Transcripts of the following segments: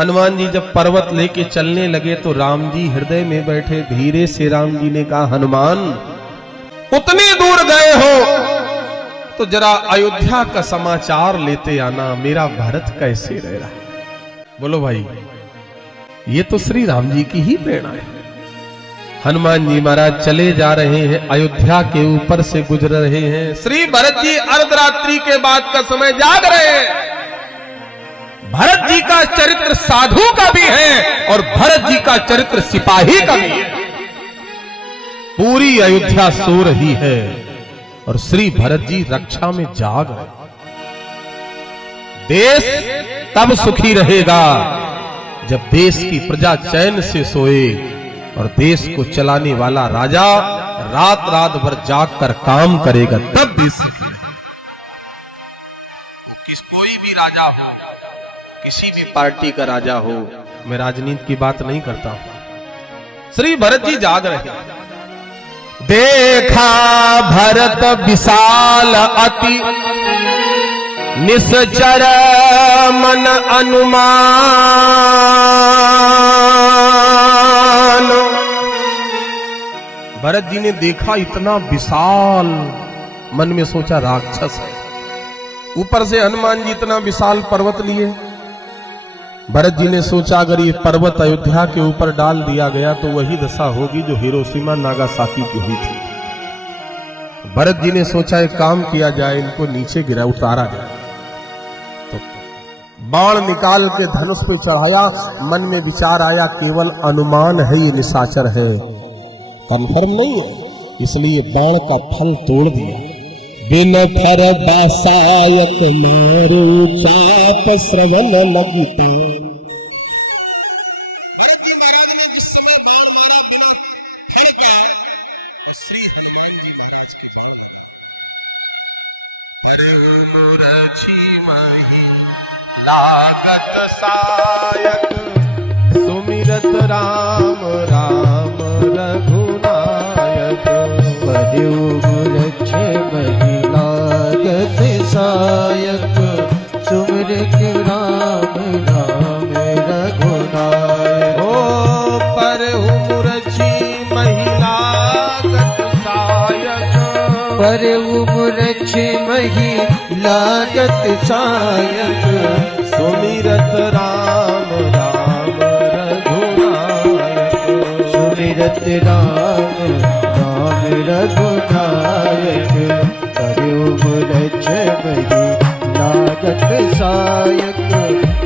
हनुमान जी जब पर्वत लेके चलने लगे तो राम जी हृदय में बैठे। धीरे से राम जी ने कहा, हनुमान उतनी दूर गए हो तो जरा अयोध्या का समाचार लेते आना, मेरा भरत कैसे रह रहा है। बोलो भाई, ये तो श्री राम जी की ही प्रेरणा है। हनुमान जी महाराज चले जा रहे हैं, अयोध्या के ऊपर से गुजर रहे हैं। श्री भरत जी अर्धरात्रि के बाद का समय जाग रहे हैं। भरत जी का चरित्र साधु का भी है और भरत जी का चरित्र सिपाही का भी है। पूरी अयोध्या सो रही है और श्री भरत जी रक्षा में जाग रहे। देश तब सुखी रहेगा जब देश की प्रजा चैन से सोए और देश को चलाने वाला राजा रात रात भर जाग कर काम करेगा, तब देश सुखी। कोई भी राजा हो, किसी भी पार्टी का राजा हो, मैं राजनीति की बात नहीं करता हूं। श्री भरत जी जाग रहे। देखा भरत विशाल अति निश्चर मन अनुमान। भरत जी ने देखा इतना विशाल, मन में सोचा राक्षस है। ऊपर से हनुमान जी इतना विशाल पर्वत लिए। भरत जी ने सोचा अगर ये पर्वत अयोध्या के ऊपर डाल दिया गया तो वही दशा होगी जो हिरोशिमा नागासाकी की हुई थी। भरत जी ने सोचा एक काम किया जाए, इनको नीचे गिरा उतारा जाए। तो बाण निकाल के धनुष पे चढ़ाया। मन में विचार आया केवल अनुमान है, ये निशाचर है, कंफर्म नहीं है, इसलिए बाण का फल तोड़ दिया। बिन फर बासायक मारू चाप श्रवण लगता। भरत जी महाराज ने जिस समय बाण मारा बिना फर का, श्री हनुमान जी महाराज के फल मुरछी मही लागत सायक सुमिरत राम राम रघुनायक। मुरछे मही लागत सायक सुमिरत राम राम रघुनायक। ओ पर मुरछी मही लागत सायक, पर मुरछे मही लागत सायक सुमिरत राम राम रघुनायक। सुमिरत राम राम रघुनायक। पर मुरछे मही लागत सायक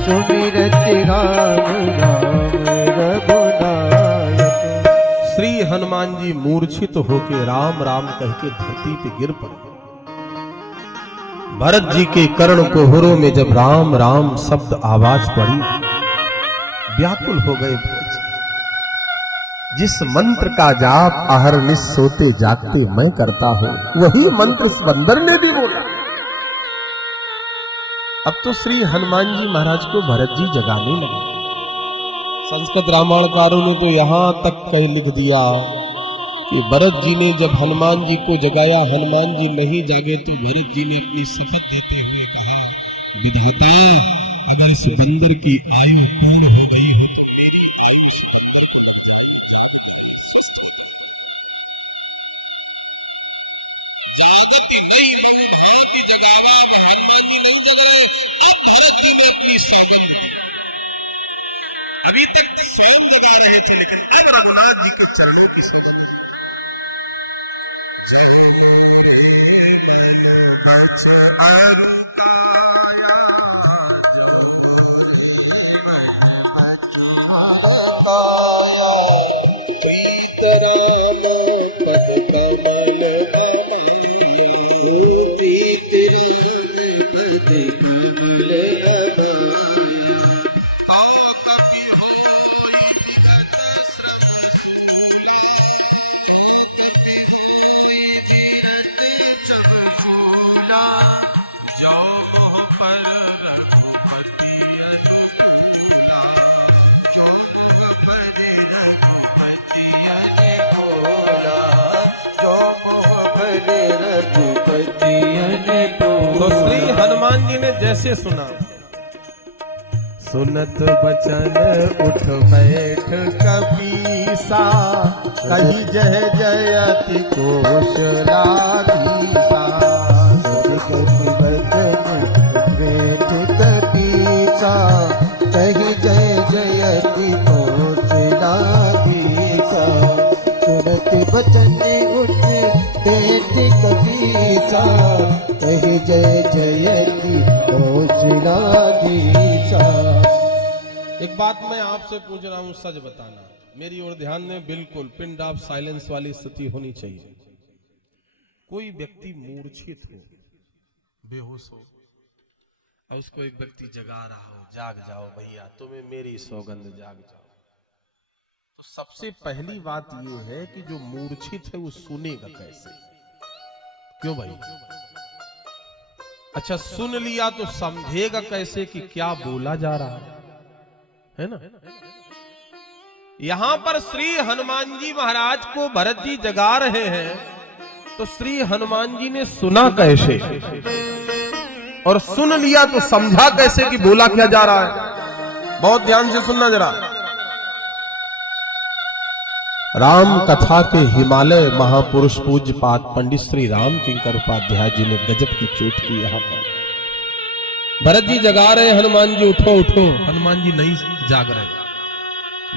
सुमिरत राम राम रघुनायक। श्री हनुमान जी मूर्छित होके राम राम कह के धरती पे गिर पड़े। भरत जी के कर्ण कोहरों में जब राम राम शब्द आवाज पड़ी, व्याकुल हो गए भरत जी। जिस मंत्र का जाप अहरनिश सोते जागते मैं करता हूं, वही मंत्र इस बंदर ने भी बोला। अब तो श्री हनुमान जी महाराज को भरत जी जगाने लगे। संस्कृत रामायणकारों ने तो यहां तक कह लिख दिया कि भरत जी ने जब हनुमान जी को जगाया, हनुमान जी नहीं जागे तो भरत जी ने अपनी शपथ देते हुए कहा, विधाता अगर इस बंदर की आयु पूर्ण हो गई हो तो मेरी आयु इस बंदर को लग जाए, स्वस्थ हो जाए। जागती नहीं बहु भांति जगावा, महात्मा जी नहीं जगाए, अब भरत जी ने अपनी सागर अभी तक स्वयं जगा रहे थे, लेकिन अब रघुनाथ जी के चरणों की सौगंध तो श्री हनुमान जी ने जैसे सुना, सुनत बचन उठ बैठ कपीसा, कही जय जयति कौशलाधीसा। कपि बचन बैठ कपीसा, कही जय जयति कौशलाधीसा। सुनत बचन उठ बैठ कपीसा, कही जय जयति कौशलाधीसा। एक बात मैं आपसे पूछ रहा हूं, सच बताना, मेरी ओर ध्यान दें, बिल्कुल पिन ड्रॉप साइलेंस वाली स्थिति होनी चाहिए। कोई व्यक्ति मूर्छित हो, बेहोश हो, और उसको एक व्यक्ति जगा रहा हो, जाग जाओ भैया, तुम्हें मेरी सौगंध, जाग जाओ। तो सबसे पहली बात यह है कि जो मूर्छित है वो सुनेगा कैसे? क्यों भाई? अच्छा, सुन लिया तो समझेगा कैसे कि क्या बोला जा रहा है ना? यहां पर श्री हनुमान जी महाराज को भरत जी जगा रहे हैं, तो श्री हनुमान जी ने सुना कैसे और सुन लिया तो समझा कैसे कि बोला क्या जा रहा है? बहुत ध्यान से सुनना जरा। राम कथा के हिमालय महापुरुष पूज्य पाद पंडित श्री राम किंकर उपाध्याय जी ने गजब की चोट की। यहां पर भरत जी जगा रहे, हनुमान जी उठो उठो, हनुमान जी नहीं जाग रहे,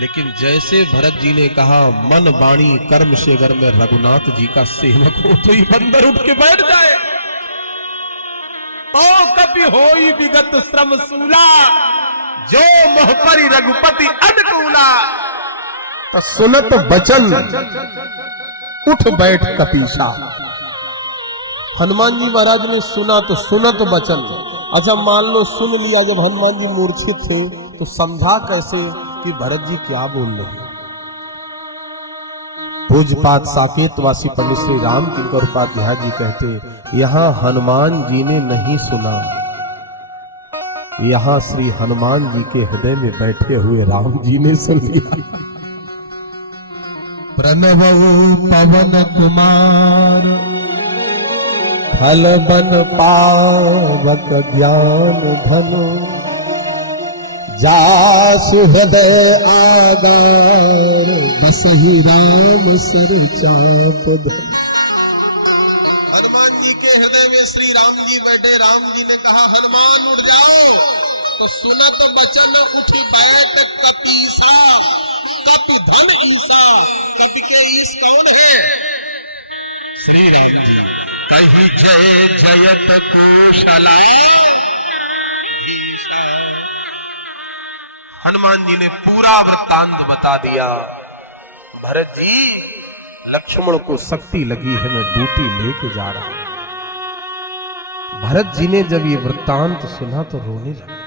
लेकिन जैसे भरत जी ने कहा मन वाणी कर्म से अगर मैं रघुनाथ जी का सेवक हूं, तो ये बंदर उठ के बैठ जाए। ओ कपि होई विगत श्रम सूला, जो मोह परि रघुपति अनुकूला। तो सुनत बचन उठ बैठ कपीसा। हनुमान जी महाराज ने सुना तो सुनत बचन। अच्छा, मान लो सुन लिया, जब हनुमान जी मूर्छित थे तो समझा कैसे कि भरत जी क्या बोल रहे हैं? पूज्यपाद साकेतवासी पंडित श्री राम किंकर उपाध्याय जी कहते, यहां हनुमान जी ने नहीं सुना, यहां श्री हनुमान जी के हृदय में बैठे हुए राम जी ने सुन लिया। प्रणवो पवन कुमार, खल बन पावक ज्ञान धनु, जासु हृदय आगार, बसहि राम सर चाप धर। हनुमान जी के हृदय में श्री राम जी बैठे। राम जी ने कहा हनुमान उठ जाओ, तो सुनत बचन उठी बैठ कपीसा, कपि धन ईसा। कपि के ईश कौन है? श्री राम जी। कही जय जयत कौशला ईसा। हनुमान जी ने पूरा वृत्तांत बता दिया। भरत जी, लक्ष्मण को शक्ति लगी है, मैं बूटी लेके जा रहा हूं। भरत जी ने जब ये वृत्तांत सुना तो रोने लगे।